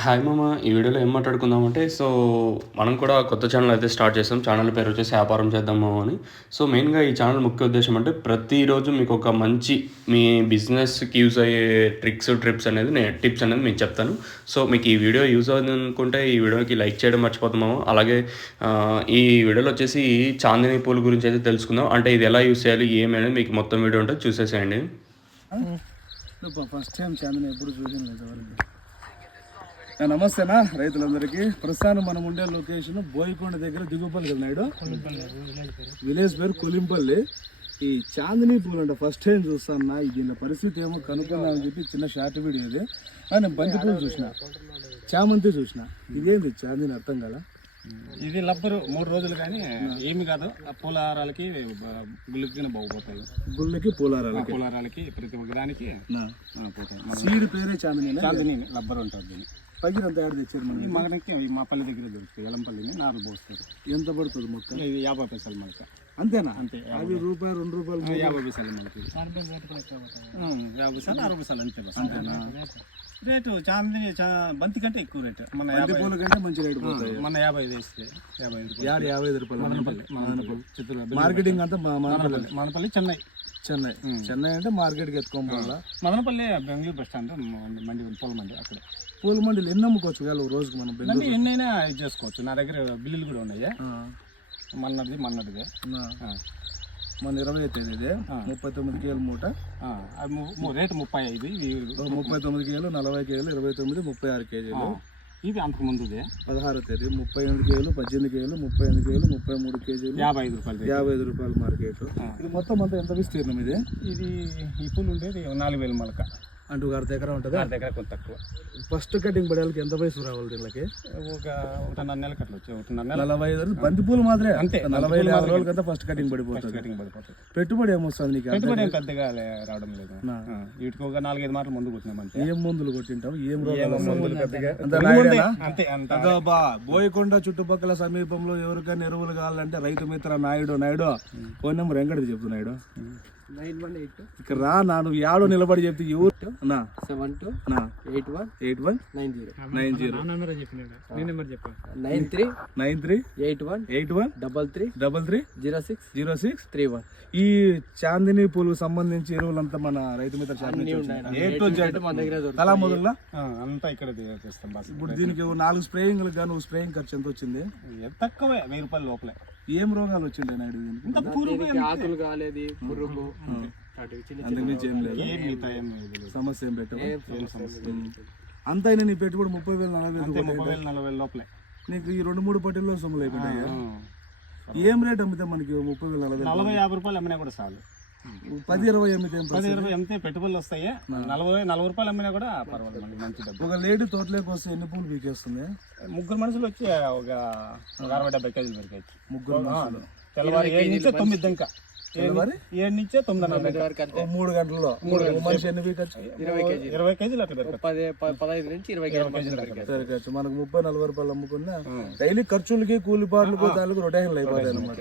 Hi మామ ఈ వీడియోలో ఏం మాట్లాడుకుందామంటే సో మనం కూడా కొత్త ఛానల్ అయితే స్టార్ట్ చేసాం. ఛానల్ పేరు వచ్చేసి వ్యాపారం చేద్దాము అని. సో మెయిన్గా ఈ ఛానల్ ముఖ్య ఉద్దేశం అంటే ప్రతిరోజు మీకు ఒక మంచి మీ బిజినెస్కి యూజ్ అయ్యే ట్రిక్స్ ట్రిప్స్ అనేది నేను టిప్స్ అనేది మీకు చెప్తాను. సో మీకు ఈ వీడియో యూజ్ అవుతుంది అనుకుంటే ఈ వీడియోకి లైక్ చేయడం మర్చిపోతున్నాము అలాగే ఈ వీడియోలో వచ్చేసి చాందిని పూల గురించి అయితే తెలుసుకుందాం. అంటే ఇది ఎలా యూజ్ చేయాలి ఏమి అనేది మీకు మొత్తం వీడియో ఉంటుంది చూసేసేయండి. నువ్వు ఫస్ట్ టైం చాందిని ఎప్పుడు చూసాను నమస్తేనా రైతులందరికీ. ప్రస్తుతానికి మనం ఉండే లొకేషన్ బోయకొండ దగ్గర దిగుపల్లి నాయుడు. విలేజ్ పేరు కొలింపల్లి. ఈ చాందిని పూలు అంటే ఫస్ట్ టైం చూస్తాను దీని పరిస్థితి ఏమో కనుక్కుందామని చెప్పి చిన్న షార్ట్ వీడియో ఇది. నేను బంతి పూలు చూసిన. చామంతి చూసిన. ఇదేంది చాందిని అర్థం కదా ఇది లబ్బరు మూడు రోజులు కానీ ఏమి కాదు. ఆ పూలహారాలకి గుళ్ళకి బాగుపోతాయి. గుళ్ళకి పూలారాలకి పూలహారాలకి ప్రతి ఒక్క దానికి నా. ఆ, పోతాయి. మన సీడ్ పేరే చాందిని చాందిని లబ్బర్ ఉంటుంది. అంత యాడ్ తెచ్చారు మనం ఈ మనకి మా పల్లి దగ్గర దొరుకుతాయి. ఎలంపల్లిని నారు పోస్తారు. ఎంత పడుతుంది మొత్తం? ఇది యాభై పైసలు మనకి. అంతేనా? అంతే యాభై. రూపాయలు రెండు రూపాయలు యాభై పైసలు మనకి. యాభై పైసలు అరవై పైసలు అంతే బస్. రేటు చాందిని చా- బంతి కంటే ఎక్కువ రేటు. మన యాభై పూల కంటే మంచి రేటు మన యాభై ఐదు వేస్తే. యాభై ఐదు యాభై ఐదు రూపాయలు? మనపల్లి. మనపల్లి. చిత్తూరు మార్కెటింగ్ అంతా మనపల్లి. మనపల్లి చెన్నై. చెన్నై. చెన్నై అంటే మార్కెట్కి ఎత్తుకోవాలా మదనపల్లి బెంగళూరు బస్ స్టాండ్ మండి పూల మండి అక్కడ. పూల మండీలు ఎన్ని అమ్ముకోవచ్చు వేళ రోజుకి మనం బెంగళూరు ఎన్నైనా ఇది చేసుకోవచ్చు. నా దగ్గర బిల్లులు కూడా ఉన్నాయి. మన్నది. ఆ, మన ఇరవై తేదీ ముప్పై తొమ్మిది కేలు మూట. రేటు ముప్పై ఐదు ముప్పై తొమ్మిది కేలు నలభై కేలు ఇరవై తొమ్మిది ముప్పై ఆరు కేజీలు. ఇవి అంతకు ముందుదే. పదహారు తేదీ ముప్పై ఎనిమిది కేలు పద్దెనిమిది కేలు ముప్పై ఎనిమిది కేలు ముప్పై మూడు కేజీలు యాభై ఐదు రూపాయలు. యాభై ఐదు రూపాయలు మార్కెట్. ఇది మొత్తం అంతా ఎంత విస్తీర్ణం ఇది? ఇది ఈ పూలు ఉండేది నాలుగు వేలు మొలక. అంటూ ఒక అర్ధ ఎకరం ఉంటుంది? నా దగ్గర కొంత తక్కువ. ఫస్ట్ కటింగ్ పడేళ్ళకి ఎంత వయసు రావాలి దీనికి ఒక ఒకటిన్నర నెలకి అట్లా వచ్చి నలభై ఐదు రోజులు. బంతి పూలు మాత్రమే? అంతే, నలభై యాభై రోజులకంతా ఫస్ట్ కటింగ్ పడిపోతుంది. కటింగ్ పడిపోతుంది. పెట్టుబడి ఏమొస్తుంది నీకు? పెట్టుబడి ఏం పెద్దగా రావడం లేదు. వీటికి ఒక నాలుగైదు మాటలు ముందు అంతే. ఏం మందులు కొట్టింటావు? ఏం అంత? అంతే బా బోయకొండ చుట్టుపక్కల సమీపంలో ఎవరికైనా ఎరువులు కావాలంటే రైతు మిత్ర నాయుడు నాయుడు. ఫోన్ నెంబర్ చెప్తు నాయుడు నైన్ వన్ ఎయిట్ ఇక రా నా నువ్వు యాడో నిలబడి చెప్తే ఎవరు? నా సెవెన్ టూ నా eight one eight one nine zero. Nine zero. Number చెప్పాను nine three nine three eight one eight one double three double three zero six zero six three one. ఈ చాందిని పూలకు సంబంధించి ఎరువులంతా మన రైతు మిత్ర తలా మొదలుగా అంతా ఇక్కడ ఇప్పుడు దీనికి ఓ నాలుగు స్ప్రేయింగ్లకు గాను స్ప్రేయింగ్ ఖర్చు ఎంత వచ్చింది? తక్కువే? వెయ్యి రూపాయలు లోపలే. ఏం రోగాలు వచ్చింటాయి నాయుడు? దీనికి ఆకులు కాలేదు పురుగు ఏం లేదు. సమస్య ఏం. అంత అయినా నీ పెట్టుబడి ముప్పై వేలు నలభై వేలు అంతే ముప్పై వేలు నలభై వేలు లోపలే. నీకు ఈ రెండు మూడు పట్టిల్లో సొమ్ములు అయిపోయాయి ఏం రేట్ అమ్మితే మనకి ముప్పై వేలు నలభై? నలభై యాభై రూపాయలు అమ్మినా కూడా చాలు. పది ఇరవై ఏం పది? ఇరవై అమ్మితే పెట్టుబడులు వస్తాయి నలభై నలభై రూపాయలు అమ్మినా కూడా పర్వాలేదు మంచి డబ్బు ఒక లేడీ తోటలోకి వస్తే ఎన్ని పూలు పీకేస్తుంది ముగ్గురు మనుషులు వచ్చి ఒక అరవై డెబ్బై కేజీలు దొరికాయి ముగ్గురు. తెల్లవారు ఏడు నుంచే తొమ్మిది ఇంకా? ఏడు ఓ మూడు గంటల్లో. మూడు మనిషి ఎన్ని పీకచ్చు ఇరవై కేజీ ఇరవై కేజీలు పదహైదు నుంచి ఇరవై కేజీలు మనకు ముప్పై నలభై రూపాయలు అమ్ముకున్నా డైలీ ఖర్చులకి కూలి పాటలకు దానికి రొటేషన్లు అయిపోతాయి అనమాట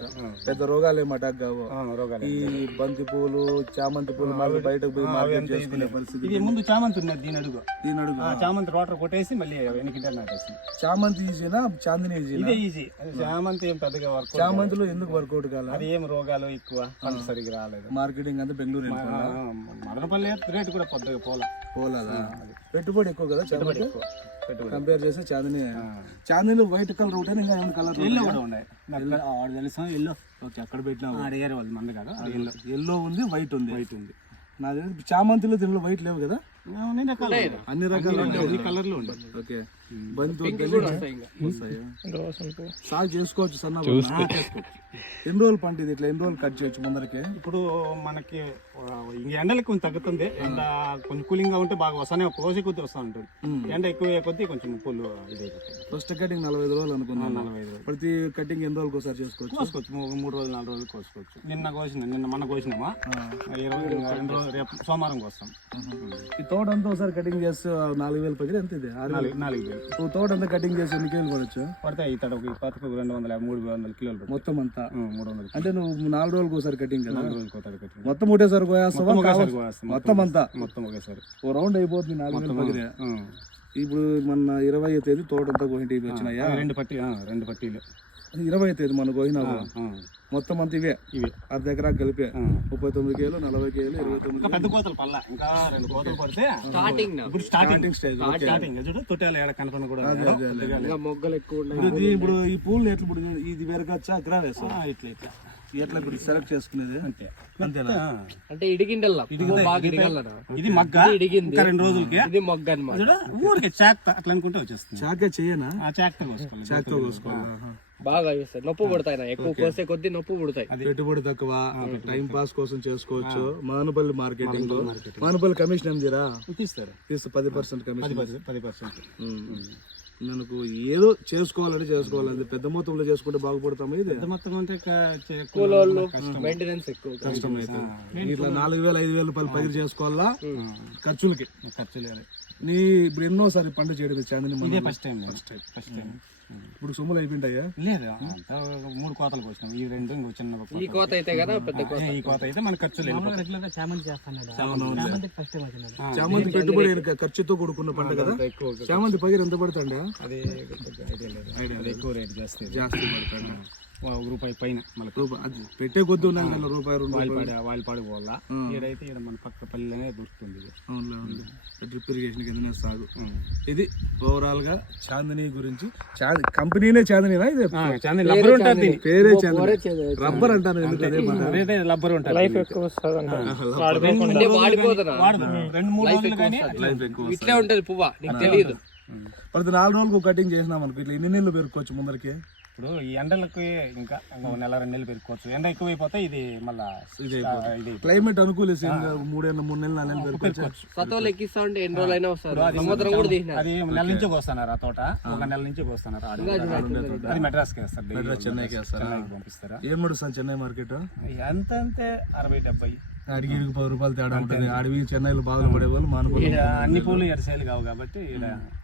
పెద్ద రోగాలు ఏమి అటాక్ కావు. ఆ, రోగాలు ఈ బంతి పూలు చామంతి పూలు మళ్ళీ బయటకు పోయి మార్కెట్ చేసుకునే పరిస్థితి ఇది ముందు చామంతి ఉన్నది దీని అడుగు. దీని అడుగు. చామంతి రోటర్ కొట్టేసి మళ్ళీ వెనకింటే నాటేసింది చామంతి ఈజీనా? చాందిని ఇదే ఈజీ. చామంతి ఏం పెద్దగా వర్క్ చామంతిలో ఎందుకు వర్కౌట్ కాల? అది ఏం రోగాలు ఎక్కువ? పంట సరిగ్గా రాలేదు. మార్కెటింగ్ అంతా బెంగళూరు మదనపల్లి రేటు కూడా పెద్దగా పోలా. పోలేదా? పెట్టుబడి ఎక్కువ కదా పెట్టుబడి కంపేర్ చేస్తే చాందిని చాందిని వైట్ కలర్ ఒకటే ఇంకా ఏమైనా కలర్ ఎల్లో కూడా ఉన్నాయి. ఆడు తెలుసా? ఎల్లో ఓకే అక్కడ పెట్టినా అడిగారు వాళ్ళు మంది కాదు. అది ఎల్లో ఎల్లో ఉంది వైట్ ఉంది. వైట్ ఉంది. నా తెలిసి చామంతిలో దీనిలో వైట్ లేవు కదా? అన్ని రకాలు అన్ని రకాలు అన్ని కలర్లు ఉంటాయి ఓకే. సాగు చేసుకోవచ్చు సన్న ఎన్ని రోజులు పంట ఇది ఇట్లా? ఎన్ని రోజులు కట్ చేయొచ్చు ముందరకి? ఇప్పుడు మనకి ఎండలకు కొంచెం తగ్గుతుంది. ఎండ కొంచెం కూలింగ్గా ఉంటే బాగా వస్తానే కోసి కొద్ది వస్తూ ఉంటుంది. ఎండ ఎక్కువ కొద్దీ కొంచెం పూలు ఫస్ట్ కటింగ్ నలభై ఐదు రోజులు అనుకున్నాను. నలభై ఐదు రోజులు. ప్రతి కటింగ్ ఎన్ని రోజులకు ఒకసారి చేసుకోవచ్చు? కోసుకోవచ్చు. మూడు రోజులు నాలుగు రోజులు కోసుకోవచ్చు. నిన్న కోసిన నిన్న మన కోసినామా? ఈ రోజు ఇంకా రెండు రోజులు రేపు సోమవారం కోస్తాం. ఈ తోట అంతా ఒకసారి కటింగ్ చేస్తే నాలుగు వేలు పగిలి ఎంత ఇది? నాలుగు వేలు. వేలు తోట అంతా కటింగ్ చేసి ఎన్ని కేజీలు పడవచ్చు పడతాయి ఈ తడకు ఈ పక్కకు రెండు వందల మూడు వందల కిలోలు పడతాయి. మొత్తం అంతా? మూడు వందల అంటే నువ్వు నాలుగు రోజులకు ఒకసారి కటింగ్ కదా? నాలుగు రోజులు కోతాడు కట్టి మొత్తం ఒకటేసారి కోయేస్తావా కావాలి- మొత్తం అంతా? మొత్తం ఒకేసారి. ఓ రౌండ్ అయిపోతుంది నాలుగు వేలు. ఇప్పుడు మన ఇరవై తేదీ తోటంతా కోహింటి వచ్చినాయా? రెండు పట్టి ఆ, రెండు పట్టీలు. ఇరవై తేదీ మన కోహినావు ఆ, మొత్తం అంత ఇవే. ఇవి. అర్ధ ఎకరా కలిపే. ముప్పై తొమ్మిది కేలు నలభై కేలు ఇరవై తొమ్మిది పెద్ద కోతలు పల్ల ఇంకా రెండు కోతలు పడితే స్టార్టింగ్ ఇప్పుడు స్టార్టింగ్ స్టేజ్ స్టార్టింగ్ చూడు తొట్టాలు ఏడ కనపడిన కూడా లేదు. ఇంకా మొగ్గలు ఎక్కువ ఉన్నాయి. ఇప్పుడు ఇది- ఇప్పుడు ఈ పూలు ఎట్లా ఇప్పుడు ఇది వేరకొచ్చా అగ్రా వేసా ఇట్లా ఇట్లా. ఎట్లా ఇప్పుడు సెలెక్ట్ చేసుకునేది? అంతే. అంతేనా. అంటే ఇడిగిండల్లా? ఇది మగ్గ? ఇడిగింది. ఇంకా రెండు రోజులకి? ఇది మొగ్గ అనమాట ఊరికి చాక్ అట్లా అనుకుంటే వచ్చేస్తుంది. చాకే చెయ్యనా ఆ చాక్తో కోసుకోవాలి. చాక్తో కోసుకోవాలా. బాగా వేస్తాయి నొప్పు పుడతాయి నా ఎక్కువ కోసే కొద్ది నొప్పు పుడతాయి. పెట్టుబడి తక్కువ టైం పాస్ కోసం చేసుకోవచ్చు. మానుపల్లి మార్కెటింగ్లో. మానుపల్లి కమిషన్ ఎందిరా తీస్తారు తీస్తే పది పర్సెంట్ కమిషన్. పది పర్సెంట్. మనకు ఏదో చేసుకోవాలంటే చేసుకోవాలి. పెద్ద మొత్తంలో చేసుకుంటే బాగుపడతాము ఇది? పెద్ద మొత్తం అంటే మెయింటెనెన్స్ ఎక్కువ. కష్టం అయితే ఇట్లా నాలుగు వేలు ఐదు వేల రూపాయలు పైరు చేసుకోవాలా? ఖర్చులకి. ఖర్చు లేదు నీ ఇప్పుడు ఎన్నోసారి పంట చేయడం చాందిని. ఇదే first time first time first time ఇప్పుడు సొమ్ములు అయిపోయింటాయా? లేదు. అంతా మూడు కోతలు కోసినాం. ఈ రెండు ఇంకో చిన్న ఈ కోత అయితే కదా పెద్ద కోత. ఈ కోత అయితే మన ఖర్చు లేదు. చామంతి పెట్టుబడి ఖర్చుతో కూడుకున్న పంట కదా? చామంతి పగిరి ఎంత పడుతుండే అది అది ఎక్కువ రేట్ జాస్తి ఒక రూపాయి పైన మళ్ళీ రూపాయి అది పెట్టే కొద్ది ఉన్నాయి రూపాయి రెండు వాయిల్ పాడి వాయిల్ పాడి పోవాలా ఈడైతే ఈడ మన పక్క పల్లెనే దొరుకుతుంది. డ్రిప్ ఇరిగేషన్ కిందనే సాగు. ఇది ఓవరాల్గా చాందిని గురించి. కంపెనీనే చాందినినా ఇది? చాందిని రబ్బర్ ఉంటుంది. పేరే చాందిని. రబ్బర్ అదైతే రబ్బర్ ఉంటుంది లైఫ్ ఎక్కువ రెండు మూడు రోజులు కానీ ఇట్లే ఉంటది పువ్వ. నీకు తెలియదు. ప్రతి నాలుగు రోజులకు కటింగ్ చేసినాం అనుకో ఇట్లా ఎన్ని నెలలు పెరుకోవచ్చు ముందరికి? ఇప్పుడు ఈ ఎండలకి ఇంకా ఇంకో నెల రెండు నెలలు పెరుకోవచ్చు ఎండ ఎక్కువైపోతే ఇది మళ్ళా ఇది ఇది క్లైమేట్ అనుకూలిస్తే మూడేళ్ళ మూడు నెలలు నాలుగు నెలలు పెరుకోవచ్చు సతోలు ఎక్కిస్తా ఉంటే ఎన్ని రోజులు అయినా వస్తారు. సముద్రం కూడా అది నెల నుంచి కోస్తున్నారు ఆ తోట. ఒక నెల నుంచి కోస్తున్నారు తోట. అది మెడ్రాస్కి వేస్తారు daily. చెన్నైకి వేస్తారా? పంపిస్తారా? ఏం నడుస్తుంది చెన్నై మార్కెట్? ఎంత అంతే అరవై డెబ్బై. అడిగి పది రూపాయలు తేడా ఉంటుంది. అడవి చెన్నైలో బాధలు పడే వాళ్ళు మానుకోవాలి అన్ని పూలు ఎడ సేల్ కావు కాబట్టి చేస్తారు.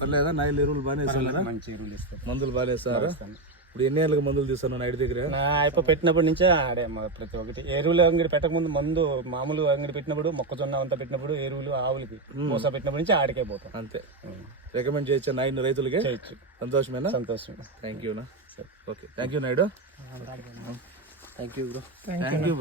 పర్లేదా? నైల్ ఎరువులు బాగానే వేస్తారా మంచి ఎరువులు ఇస్తారు మందులు బాగానే వేస్తారా ఇప్పుడు ఎన్ని ఏళ్ళకి మందులు తీస్తాను నైట్ దగ్గర? నా అయిపో పెట్టినప్పటి నుంచే ఆడే మా ప్రతి ఒక్కటి. ఎరువులు అంగడి పెట్టక ముందు మందు మామూలు అంగడి పెట్టినప్పుడు మొక్కజొన్న అంతా పెట్టినప్పుడు ఎరువులు ఆవులకి మోస పెట్టినప్పటి నుంచి ఆడికే పోతాం. అంతే. రికమెండ్ చేయొచ్చా నైన్ రైతులకి? చేయొచ్చు. సంతోషమేనా? సంతోషం thank you okay. Thank you Naidu. Thank you bro. Thank you